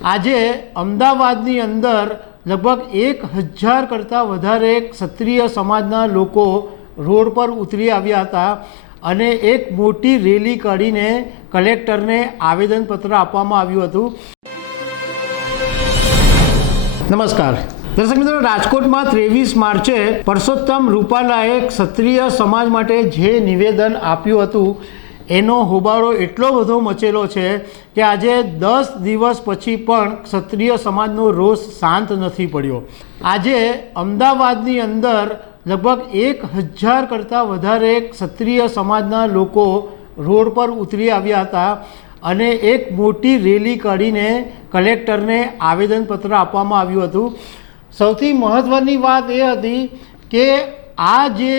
આજે અમદાવાદની અંદર લગભગ 1000 કરતાં વધારે ક્ષત્રિય સમાજના લોકો રોડ પર ઉતરી આવ્યા હતા અને એક મોટી રેલી કાઢીને કલેક્ટરને આવેદનપત્ર આપવામાં આવ્યું હતું. નમસ્કાર દર્શક મિત્રો, રાજકોટમાં 23 માર્ચે પરસોત્તમ રૂપાલાએ ક્ષત્રિય સમાજ માટે જે નિવેદન આપ્યું હતું એનો હોબાળો એટલો બધો મચેલો છે કે આજે 10 દિવસ પછી પણ ક્ષત્રિય સમાજનો રોષ શાંત નથી પડ્યો. આજે અમદાવાદની અંદર લગભગ 1000 કરતાં વધારે ક્ષત્રિય સમાજના લોકો રોડ પર ઉતરી આવ્યા હતા અને એક મોટી રેલી કાઢીને કલેક્ટરને આવેદનપત્ર આપવામાં આવ્યું હતું. સૌથી મહત્ત્વની વાત એ હતી કે આ જે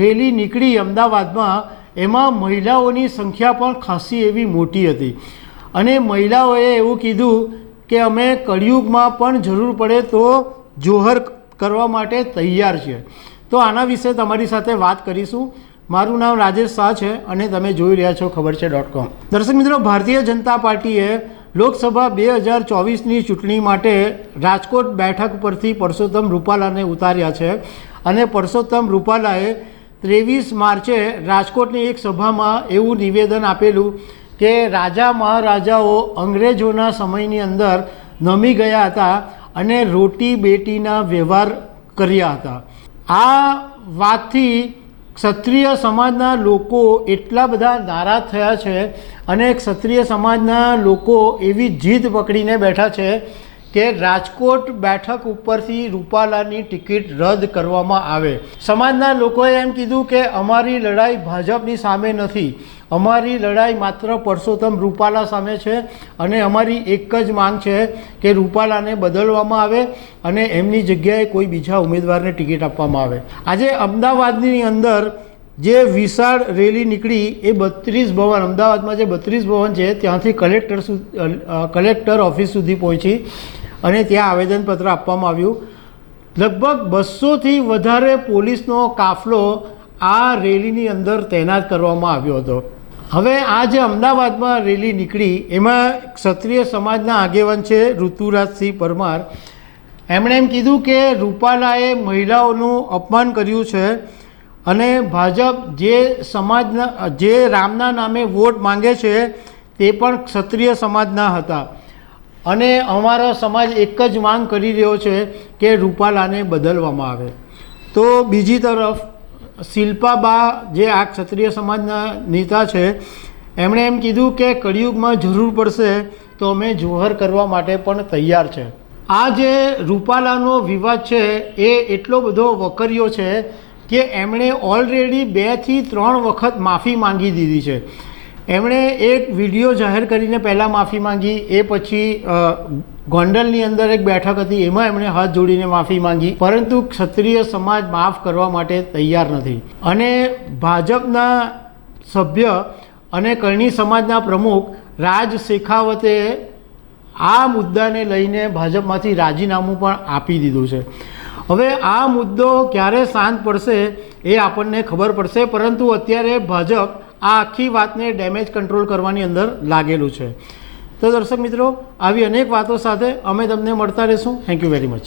રેલી નીકળી અમદાવાદમાં એમાં મહિલાઓની સંખ્યા પણ ખાસી એવી મોટી હતી અને મહિલાઓએ એવું કીધું કે અમે કળિયુગમાં પણ જરૂર પડે તો જોહર કરવા માટે તૈયાર છીએ. તો આના વિશે તમારી સાથે વાત કરીશું. મારું નામ રાજેશ શાહ છે અને તમે જોઈ રહ્યા છો ખબર છે.com. દર્શક મિત્રો, ભારતીય જનતા પાર્ટીએ લોકસભા 2024ની ચૂંટણી માટે રાજકોટ બેઠક પરથી પરસોત્તમ રૂપાલાને ઉતાર્યા છે અને પરસોત્તમ રૂપાલાએ 23 માર્ચે રાજકોટની એક સભામાં એવું નિવેદન આપેલું કે રાજા મહારાજાઓ અંગ્રેજોના સમયની અંદર નમી ગયા હતા અને રોટી બેટીના વ્યવહાર કર્યા હતા. આ વાતથી ક્ષત્રિય સમાજના લોકો એટલા બધા નારાજ થયા છે અને ક્ષત્રિય સમાજના લોકો એવી જીદ પકડીને બેઠા છે કે રાજકોટ બેઠક ઉપરથી રૂપાલાની ટિકિટ રદ કરવામાં આવે. સમાજના લોકોએ એમ કીધું કે અમારી લડાઈ ભાજપની સામે નથી, અમારી લડાઈ માત્ર પરસોત્તમ રૂપાલા સામે છે અને અમારી એક જ માંગ છે કે રૂપાલાને બદલવામાં આવે અને એમની જગ્યાએ કોઈ બીજા ઉમેદવારને ટિકિટ આપવામાં આવે. આજે અમદાવાદની અંદર જે વિશાળ રેલી નીકળી એ 32 ભવન, અમદાવાદમાં જે 32 ભવન છે ત્યાંથી કલેક્ટર ઓફિસ સુધી પહોંચી અને ત્યાં આવેદનપત્ર આપવામાં આવ્યું. લગભગ 200થી વધારે પોલીસનો કાફલો આ રેલીની અંદર તૈનાત કરવામાં આવ્યો હતો. હવે આ જે અમદાવાદમાં રેલી નીકળી એમાં ક્ષત્રિય સમાજના આગેવાન છે ઋતુરાજસિંહ પરમાર. એમણે એમ કીધું કે રૂપાલાએ મહિલાઓનું અપમાન કર્યું છે અને ભાજપ જે રામના નામે વોટ માંગે છે તે પણ ક્ષત્રિય સમાજના હતા અને અમારો સમાજ એક જ માંગ કરી રહ્યો છે કે રૂપાલાને બદલવામાં આવે. તો બીજી તરફ શિલ્પાબા જે આ ક્ષત્રિય સમાજના નેતા છે એમણે એમ કીધું કે કળિયુગમાં જરૂર પડશે તો અમે જોહર કરવા માટે પણ તૈયાર છે. આ જે રૂપાલાનો વિવાદ છે એ એટલો બધો વકર્યો છે કે એમણે ઓલરેડી 2 થી 3 વખત માફી માંગી દીધી છે. એમણે એક વિડીયો જાહેર કરીને પહેલાં માફી માંગી, એ પછી ગોંડલની અંદર એક બેઠક હતી એમાં એમણે હાથ જોડીને માફી માંગી, પરંતુ ક્ષત્રિય સમાજ માફ કરવા માટે તૈયાર નથી. અને ભાજપના સભ્ય અને કરણી સમાજના પ્રમુખ રાજ શેખાવતે આ મુદ્દાને લઈને ભાજપમાંથી રાજીનામું પણ આપી દીધું છે. હવે આ મુદ્દો ક્યારે શાંત પડશે એ આપણને ખબર પડશે, પરંતુ અત્યારે ભાજપ આ આખી વાતને ડેમેજ કંટ્રોલ કરવાની અંદર લાગેલું છે. તો દર્શક મિત્રો, આવી અનેક વાતો સાથે અમે તમને મળતા રહીશું. Thank you very much.